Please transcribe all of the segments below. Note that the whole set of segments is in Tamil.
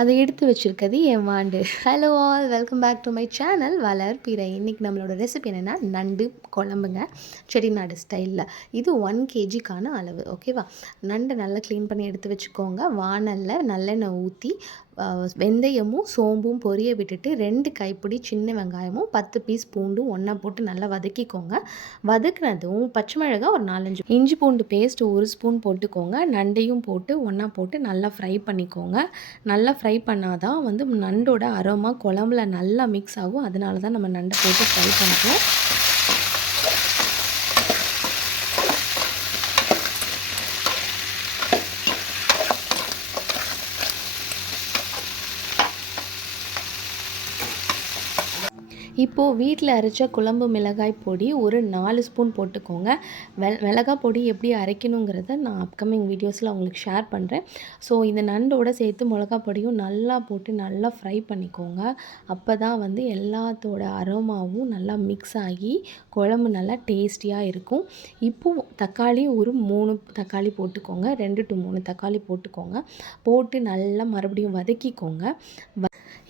அதை எடுத்து வச்சுருக்கிறது என் வாண்டு. Hello all, welcome back to my channel Valarpirai. இன்றைக்கி நம்மளோட ரெசிபி என்னென்னா நண்டு குழம்புங்க, செட்டிநாடு ஸ்டைலில். இது 1 kgக்கான அளவு. ஓகேவா? நண்டை நல்லா க்ளீன் பண்ணி எடுத்து வச்சுக்கோங்க. வாணலில் நல்லெண்ணெய் ஊற்றி வெந்தயமும் சோம்பும் பொரிய விட்டுட்டு 2 கைப்பிடி சின்ன வெங்காயமும் 10 பீஸ் பூண்டும் ஒன்றா போட்டு நல்லா வதக்கிக்கோங்க. வதக்குனதும் பச்சை மிளகாய் ஒரு 4-5, இஞ்சி பூண்டு பேஸ்ட் 1 ஸ்பூன் போட்டுக்கோங்க. நண்டையும் போட்டு ஒன்றா போட்டு நல்லா ஃப்ரை பண்ணிக்கோங்க. நல்லா ஃப்ரை பண்ணாதான் நண்டோட அரோமா குழம்புல நல்லா மிக்ஸ் ஆகும். அதனால தான் நம்ம நண்டை போட்டு ஃப்ரை பண்ணுறோம். இப்போது வீட்டில் அரைச்ச குழம்பு மிளகாய் பொடி ஒரு 4 ஸ்பூன் போட்டுக்கோங்க. மிளகாய் பொடி எப்படி அரைக்கணுங்கிறத நான் அப்கமிங் வீடியோஸில் உங்களுக்கு ஷேர் பண்ணுறேன். ஸோ இந்த நண்டோடு சேர்த்து மிளகாய் பொடியும் நல்லா போட்டு நல்லா ஃப்ரை பண்ணிக்கோங்க. அப்போ தான் எல்லாத்தோட அரோமாவும் நல்லா மிக்ஸ் ஆகி குழம்பு நல்லா டேஸ்டியாக இருக்கும். இப்போது தக்காளி ஒரு 3 தக்காளி போட்டுக்கோங்க. 2 to 3 தக்காளி போட்டுக்கோங்க. போட்டு நல்லா மறுபடியும் வதக்கிக்கோங்க.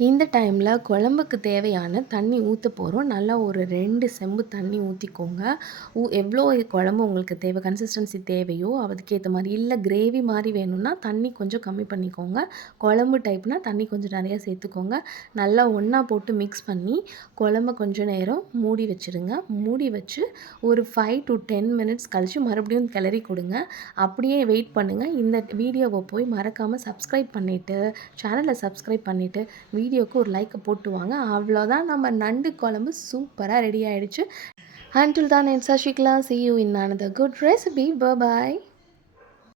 இந்த டைமில் குழம்புக்கு தேவையான தண்ணி ஊற்ற போகிறோம். நல்லா ஒரு 2 செம்பு தண்ணி ஊற்றிக்கோங்க. எவ்வளோ குழம்பு உங்களுக்கு தேவை, கன்சிஸ்டன்சி தேவையோ அதுக்கேற்ற மாதிரி. இல்லை கிரேவி மாதிரி வேணும்னா தண்ணி கொஞ்சம் கம்மி பண்ணிக்கோங்க. குழம்பு டைப்னால் தண்ணி கொஞ்சம் நிறையா சேர்த்துக்கோங்க. நல்லா ஒன்றா போட்டு மிக்ஸ் பண்ணி குழம்ப கொஞ்சம் நேரம் மூடி வச்சுருங்க. மூடி வச்சு ஒரு 5 to 10 மினிட்ஸ் கழித்து மறுபடியும் கிளறி கொடுங்க. அப்படியே வெயிட் பண்ணுங்கள். இந்த வீடியோவை போய் மறக்காமல் சப்ஸ்கிரைப் பண்ணிவிட்டு, சேனலை சப்ஸ்கிரைப் பண்ணிவிட்டு வீடியோக்கு ஒரு லைக்கை போட்டு வாங்க. அவ்வளோதான், நம்ம நண்டு குழம்பு சூப்பராக ரெடி ஆகிடுச்சு. Until then, it's Ashikla. See you in another good recipe. Bye bye.